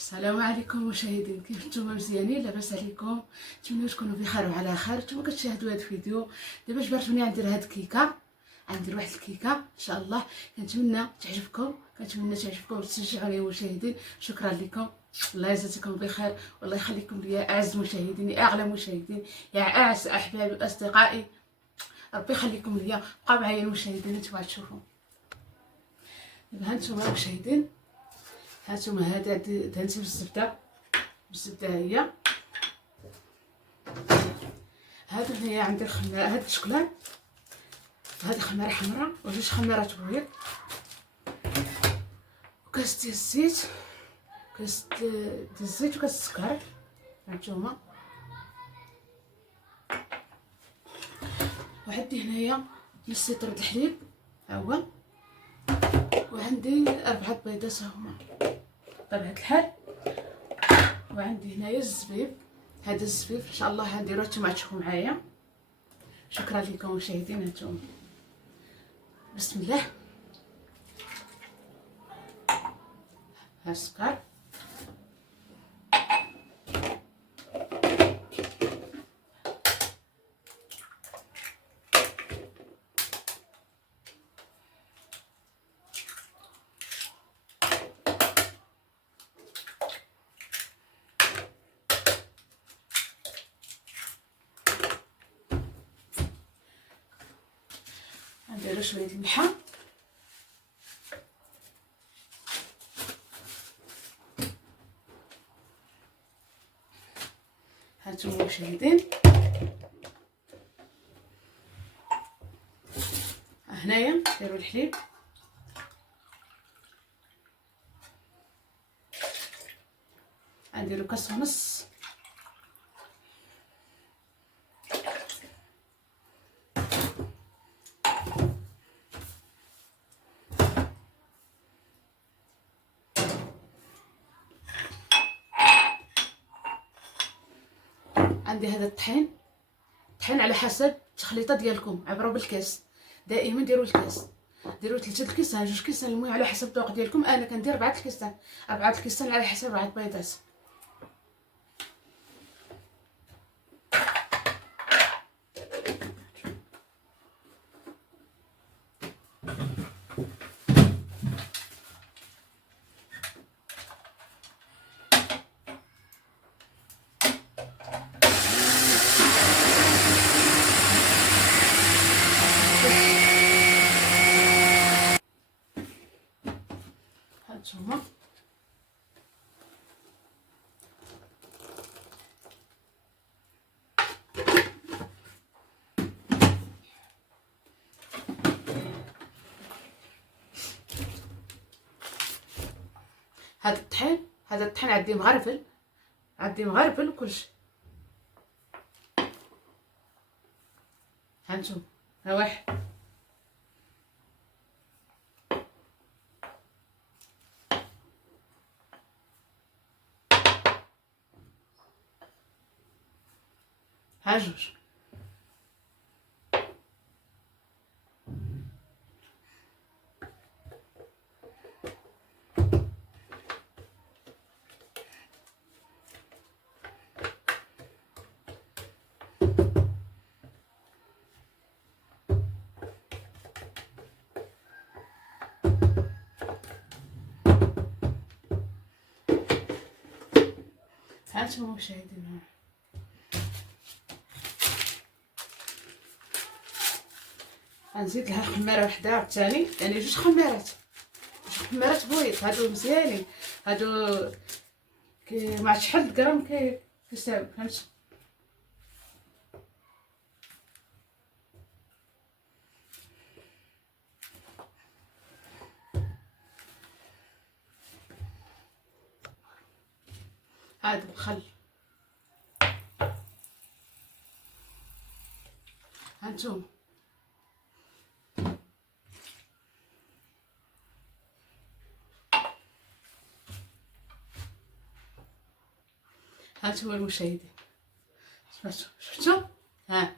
السلام عليكم مشاهدين، كيف نتوما؟ مزيانين؟ لاباس عليكم؟ نتمنى تكونوا بخير وعلى خير. نتوما كتشاهدوا هذا الفيديو دابا جبرتوني ندير هاد الكيكه، غندير واحد الكيكه ان شاء الله. كنتمنى تعجبكم وتشجعوني مشاهدين. شكرا لكم، الله يجزيكم بخير والله يخليكم ليا اعز مشاهدين، يا اغلى مشاهدين، يا اعز احبابي واصدقائي. ربي يخليكم ليا. بقاو معايا المشاهدين نتوما تشوفوا. دابا هانتوما مشاهدين، هانتوما هذا دهنت بالزبده هي. هادو هنايا عندي الخماره، هاد الشكلان، هادي خماره حمراء وجوج خمارات بيض وكاس ديال الزيت، كاس ديال الزيت وكاس السكر. هانتوما وعندي هنايا نص لتر د الحليب ها هو، وعندي 4 بيضات هما بطبيعه الحال، وعندي هنايا الزبيب. هذا الزبيب ان شاء الله غنديروه نتوما تشوفوا معايا. شكرا لكم مشاهدين. هانتوما بسم الله. ها السكر، نديرو شويه الملحه، هانتوما مشاهدين. هنايا نديرو الحليب، غنديرو كاس ونص، عندي هذا الطحين على حسب التخليطه ديالكم، عبروا بالكاس، دائما ديروا الكاس، ديروا 3 الكيسان 2 كيسان، المهم على حسب الذوق ديالكم. انا كندير 4 الكيسان، 4 الكيسان على حسب 4 بيضات. هانتوما هذا الطحين عندي مغرفل وكلشي. هانتوما ها واحد، ها جوج، هانتوما مشاهدين. غنزيد لها خماره وحده عاوتاني، يعني 2 خمارات، 2 خمارات بويض. هادو مزيانين، هادو مع شحال غرام كيساوي، فهمتي؟ هذا الخل، هانتوما هانتوما المشاهدين، شفتوا؟ ها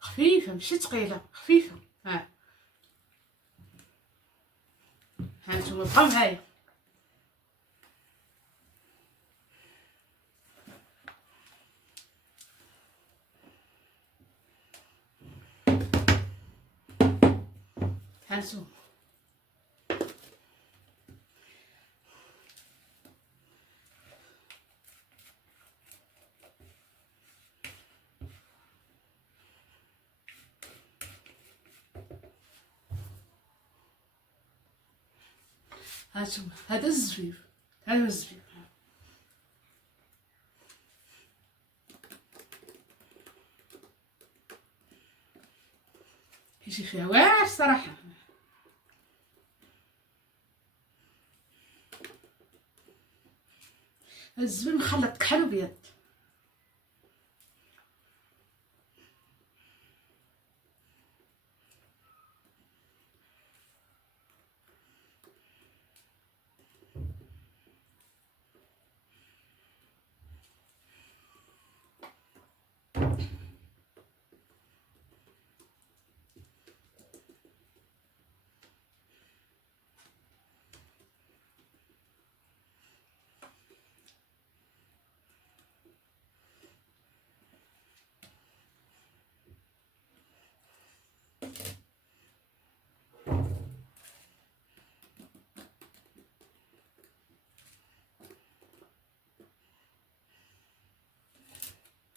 خفيفه ماشي ثقيله، خفيفه. ها ها نتوما بقاو معايا. ها نتوما هانتوما هذا الزبيب، هذا هو الزبيب. كيجي فيها واعر صراحه. الزبيب مخلط كحل وبيض.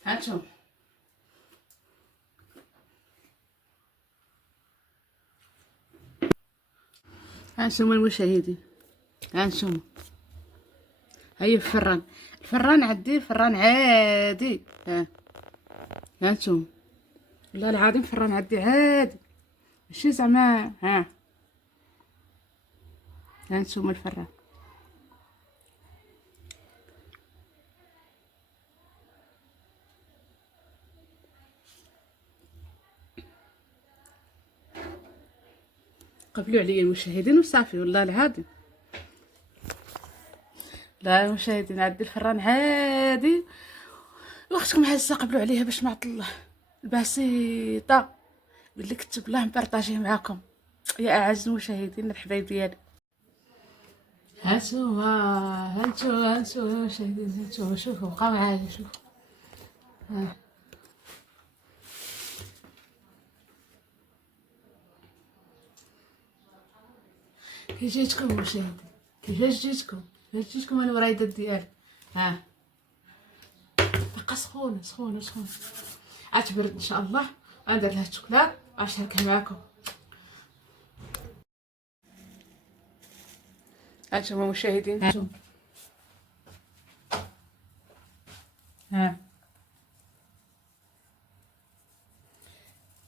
هانتوما هانتوما المشاهدين، هانتوما هيا الفران، الفران عندي فران عادي. هانتوما والله العظيم فران عندي عادي، ماشي زعما. هانتوما الفران. قبلوا عليا المشاهدين وصافي والله العظيم. لا المشاهدين عندي الفران عادي، واختكم عزه قبلوا عليها باش ما الله بسيطه اللي كتب الله نبارطاجيه معاكم يا اعز المشاهدين الحبايب ديالي. هانتوما المشاهدين، هانتوما شوفوا بقاو معايا شوفوا. كي جيتكم المشاهدين، كيفاش جيتكم انا ورايده ديالي. بقى سخونه سخونه سخونه، عتبرد ان شاء الله. غندير لها الشوكولاط غنشاركها معكم. هانتوما مشاهدين، هانتوما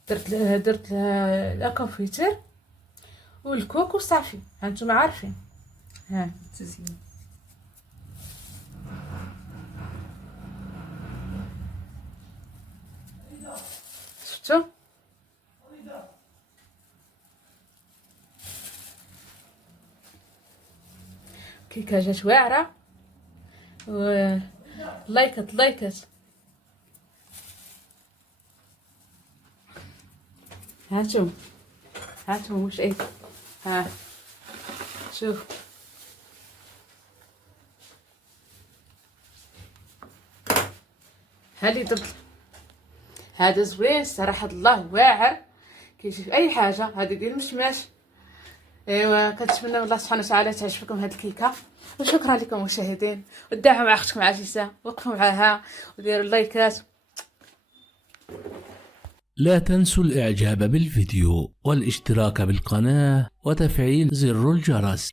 درت لا كونفيتير والكوك وصافي. هانتوما عارفين التزيين. شفتوا كيكه جات واعره و لايكات. هانتوما واش ايه. شوف هالي درت هذا زوين صراحه الله واعر، كيجي في اي حاجه. هذه ديال المشماش. ايوا كنتمنى من الله سبحانه وتعالى تعجبكم هذه الكيكه، وشكرا لكم مشاهدين. ودعوا مع اختكم عزيزه، وقفوا معاها وديروا اللايكات. لا تنسوا الاعجاب بالفيديو والاشتراك بالقناه وتفعيل زر الجرس.